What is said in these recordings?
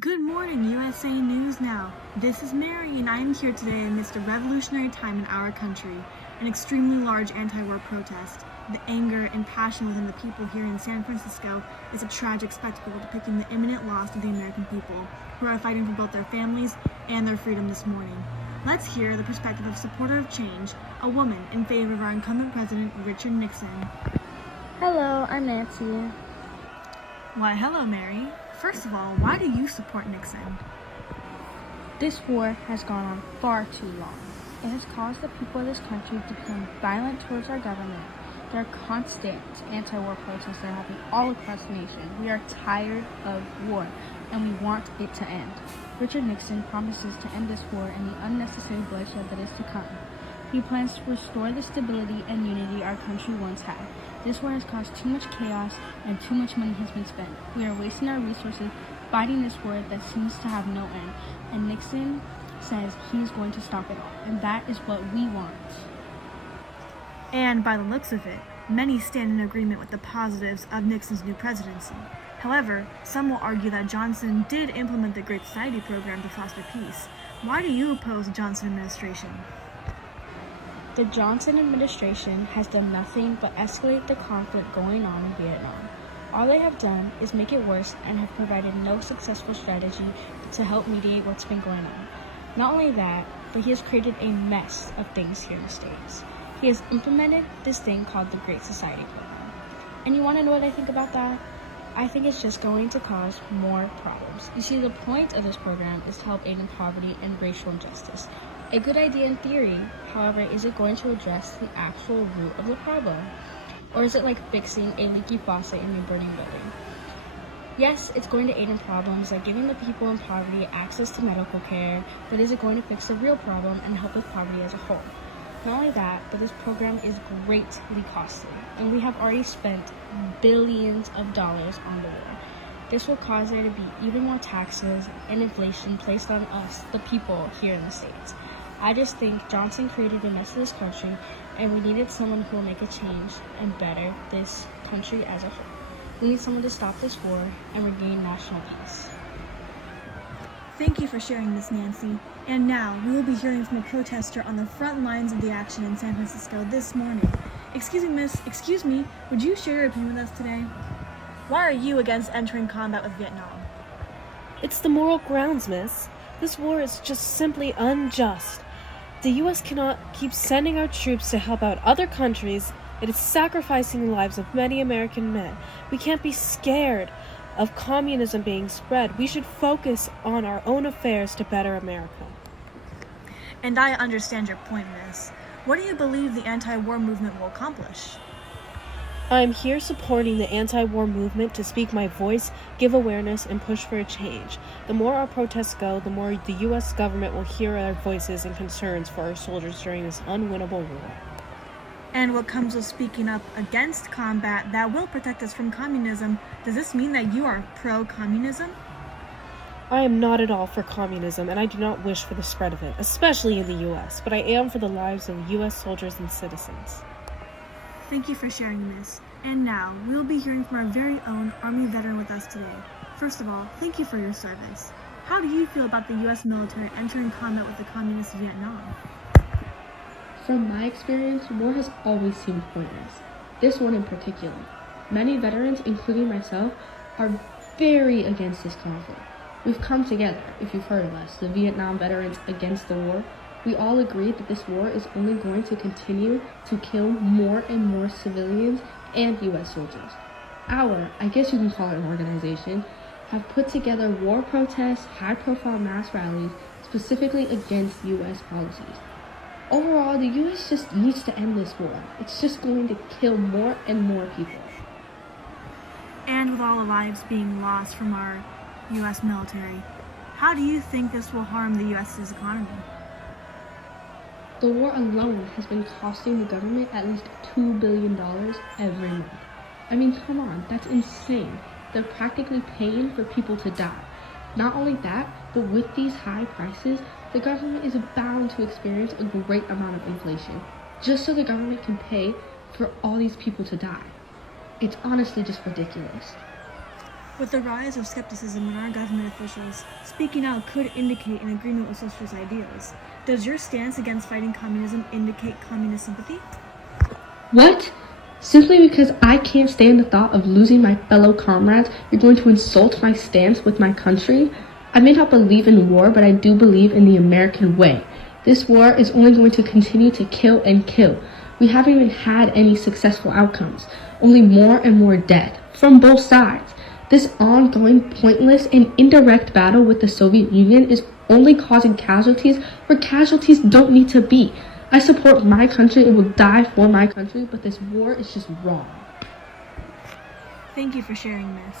Good morning, USA News Now. This is Mary, and I am here today amidst a revolutionary time in our country, an extremely large anti-war protest. The anger and passion within the people here in San Francisco is a tragic spectacle depicting the imminent loss of the American people, who are fighting for both their families and their freedom this morning. Let's hear the perspective of supporter of change, a woman in favor of our incumbent president, Richard Nixon. Hello, I'm Nancy. Why, hello, Mary. First of all, why do you support Nixon? This war has gone on far too long. It has caused the people of this country to become violent towards our government. There are constant anti-war protests that are happening all across the nation. We are tired of war, and we want it to end. Richard Nixon promises to end this war and the unnecessary bloodshed that is to come. He plans to restore the stability and unity our country once had. This war has caused too much chaos and too much money has been spent. We are wasting our resources fighting this war that seems to have no end. And Nixon says he's going to stop it all. And that is what we want. And by the looks of it, many stand in agreement with the positives of Nixon's new presidency. However, some will argue that Johnson did implement the Great Society program to foster peace. Why do you oppose the Johnson administration? The Johnson administration has done nothing but escalate the conflict going on in Vietnam. All they have done is make it worse and have provided no successful strategy to help mediate what's been going on. Not only that, but he has created a mess of things here in the States. He has implemented this thing called the Great Society program. And you want to know what I think about that? I think it's just going to cause more problems. You see, the point of this program is to help aid in poverty and racial injustice. A good idea in theory, however, is it going to address the actual root of the problem? Or is it like fixing a leaky faucet in a burning building? Yes, it's going to aid in problems like giving the people in poverty access to medical care, but is it going to fix the real problem and help with poverty as a whole? Not only that, but this program is greatly costly, and we have already spent billions of dollars on the war. This will cause there to be even more taxes and inflation placed on us, the people here in the States. I just think Johnson created a mess of this country, and we needed someone who will make a change and better this country as a whole. We need someone to stop this war and regain national peace. Thank you for sharing this, Nancy. And now, we will be hearing from a protester on the front lines of the action in San Francisco this morning. Excuse me, would you share your opinion with us today? Why are you against entering combat with Vietnam? It's the moral grounds, miss. This war is just simply unjust. The U.S. cannot keep sending our troops to help out other countries. It is sacrificing the lives of many American men. We can't be scared of communism being spread. We should focus on our own affairs to better America. And I understand your point, miss. What do you believe the anti-war movement will accomplish? I am here supporting the anti-war movement to speak my voice, give awareness, and push for a change. The more our protests go, the more the U.S. government will hear our voices and concerns for our soldiers during this unwinnable war. And what comes with speaking up against combat that will protect us from communism, does this mean that you are pro-communism? I am not at all for communism, and I do not wish for the spread of it, especially in the U.S., but I am for the lives of U.S. soldiers and citizens. Thank you for sharing, miss. And now, we'll be hearing from our very own Army veteran with us today. First of all, thank you for your service. How do you feel about the U.S. military entering combat with the communist Vietnam? From my experience, war has always seemed pointless. This one in particular. Many veterans, including myself, are very against this conflict. We've come together, if you've heard of us, the Vietnam Veterans Against the War. We all agree that this war is only going to continue to kill more and more civilians and U.S. soldiers. I guess you can call it an organization, have put together war protests, high-profile mass rallies, specifically against U.S. policies. Overall, the U.S. just needs to end this war. It's just going to kill more and more people. And with all the lives being lost from our U.S. military, how do you think this will harm the U.S.'s economy? The war alone has been costing the government at least $2 billion every month. I mean, come on, that's insane. They're practically paying for people to die. Not only that, but with these high prices, the government is bound to experience a great amount of inflation, just so the government can pay for all these people to die. It's honestly just ridiculous. With the rise of skepticism in our government officials, speaking out could indicate an agreement with socialist ideals. Does your stance against fighting communism indicate communist sympathy? What? Simply because I can't stand the thought of losing my fellow comrades, you're going to insult my stance with my country? I may not believe in war, but I do believe in the American way. This war is only going to continue to kill and kill. We haven't even had any successful outcomes, only more and more death, from both sides. This ongoing, pointless, and indirect battle with the Soviet Union is only causing casualties where casualties don't need to be. I support my country and will die for my country, but this war is just wrong. Thank you for sharing this.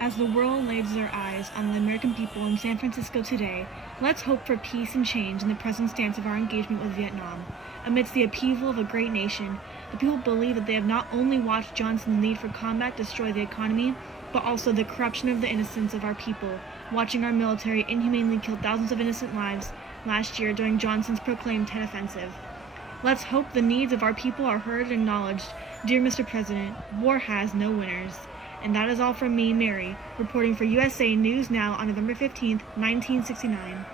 As the world lays their eyes on the American people in San Francisco today, let's hope for peace and change in the present stance of our engagement with Vietnam. Amidst the upheaval of a great nation, the people believe that they have not only watched Johnson's need for combat destroy the economy, but also the corruption of the innocence of our people, watching our military inhumanely kill thousands of innocent lives last year during Johnson's proclaimed Tet Offensive. Let's hope the needs of our people are heard and acknowledged. Dear Mr. President, war has no winners. And that is all from me, Mary, reporting for USA News Now on November 15th, 1969.